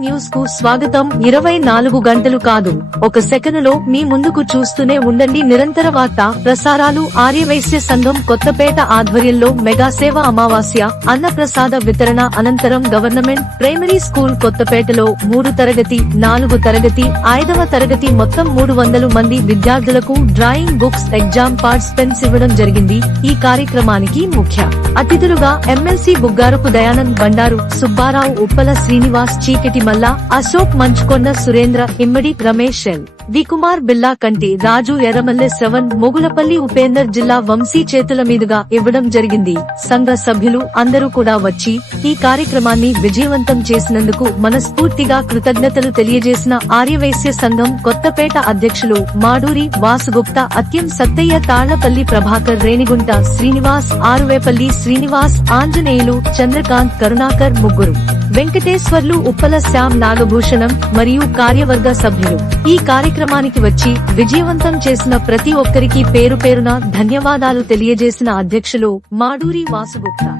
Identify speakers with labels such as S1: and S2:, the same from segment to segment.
S1: న్యూస్కు స్వాగతం. ఇరవై నాలుగు గంటలు కాదు. ఒక సెకనులో మీ ముందుకు చూస్తూనే ఉండండి. నిరంతర వార్త ప్రసారాలు ఆర్యవైశ్య సంఘం కొత్తపేట ఆధ్వర్యంలో మెగా సేవ అమావాస్య అన్నప్రసాద వితరణ అనంతరం గవర్నమెంట్ ప్రైమరీ స్కూల్ కొత్తపేటలో మూడు తరగతి నాలుగు తరగతి ఐదవ తరగతి మొత్తం మూడు వందలు మంది విద్యార్థులకు drawing books exam pads pens ఇవ్వడం జరిగింది. ఈ కార్యక్రమానికి ముఖ్య అతిథులుగా ఎమ్మెల్సీ బుగ్గారపు దయానంద్ బండారు సుబ్బారావు ఉప్పల శ్రీనివాస్ చీకటి మల్ల అశోక్ మంచుకొండ సురేంద్ర ఇమ్మడి రమేష్ ఎల్. కుమార్ బిల్లా కంటి రాజు ఎర్రమల్లె శ్రవణ్ మొగులపల్లి ఉపేందర్ జిల్లా వంశీ చేతుల మీదుగా ఇవ్వడం జరిగింది. సంఘ సభ్యులు అందరూ కూడా వచ్చి ఈ కార్యక్రమాన్ని విజయవంతం చేసినందుకు మనస్ఫూర్తిగా కృతజ్ఞతలు తెలియజేసిన ఆర్యవైశ్య సంఘం కొత్తపేట అధ్యక్షులు మాడూరి వాసుగుప్తా అత్యం సత్తయ్య తాళ్ళపల్లి ప్రభాకర్ రేణిగుంట శ్రీనివాస్ ఆరువేపల్లి శ్రీనివాస్ ఆంజనేయులు చంద్రకాంత్ కరుణాకర్ ముగ్గురు. వెంకటేశ్వర్లు ఉప్పల శ్యామ్ నాగభూషణం మరియు కార్యవర్గ సభ్యులు. ఈ కార్యక్రమానికి వచ్చి విజయవంతం చేసిన ప్రతి ఒక్కరికి పేరు పేరున ధన్యవాదాలు తెలియజేసిన అధ్యక్షులు మాడూరి వాసుగుప్తా.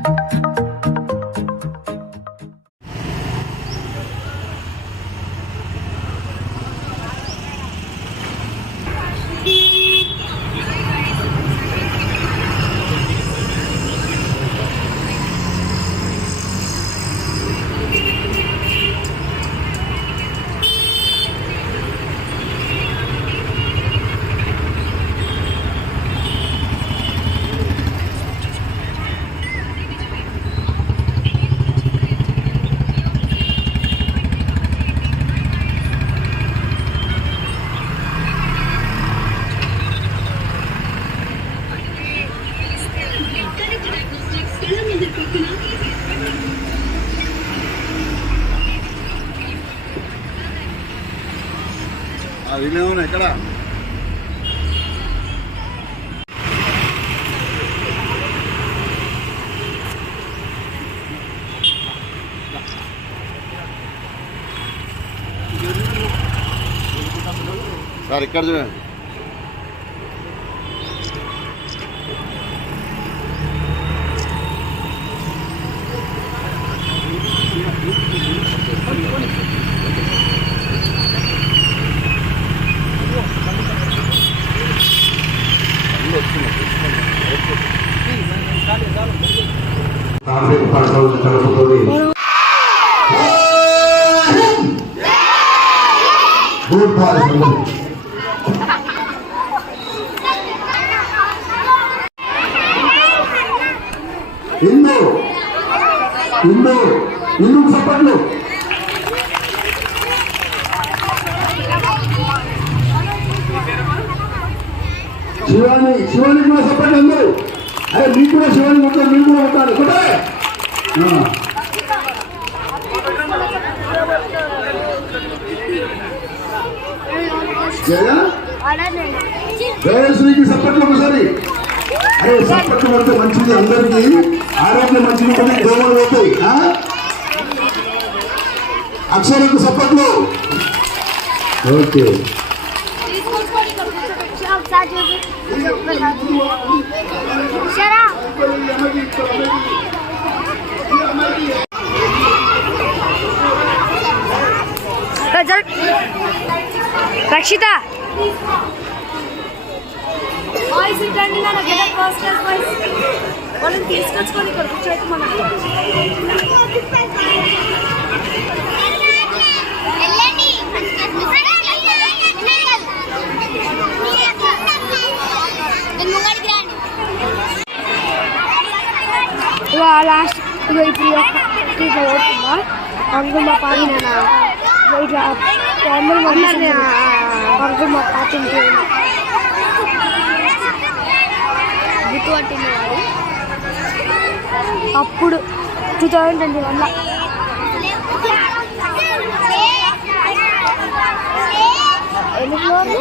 S2: వీళ్ళేమన్నా ఎక్కడ సార్ ఇక్కడ చూడండి.
S3: రోజు పార్టీ కలుపుకొని గుడ్ బాయ్ ఇందు ఇందు ఇందుకు సప్పట్లు శివాని శివాని కూడా చెప్పండి అందరూ అరే మీకు కూడా శివాని మొత్తం మీకు కూడా ఉంటారు ఒకటే జయ జయశ్రీకి సప్పట్లు ఒకసారి అరే సప్పట్లు పడితే మంచిది అందరికీ ఆరోగ్యం మంచిది ఉంటుంది దోమలు పోతాయి ఆ? అక్షరకు సప్పట్లు ఓకే
S4: రక్షిత
S5: బాయ్స్ ఇట్టండి నాన్న గెట్ ఫస్ట్ క్లాస్ బాయ్స్ వాళ్ళని తీసుకొచ్చుకొని ఇక్కడ కూర్చోయితే మనం
S4: ఇక లాస్ట్ ఇక ఇప్పుడు ఈ యొక్క ఇట్లా ఇట్లా మా
S5: గుర్తు పట్టింది వాడు
S4: అప్పుడు టూ థౌజండ్ ట్వంటీ వన్లో ఎన్ని ఫ్లోర్లు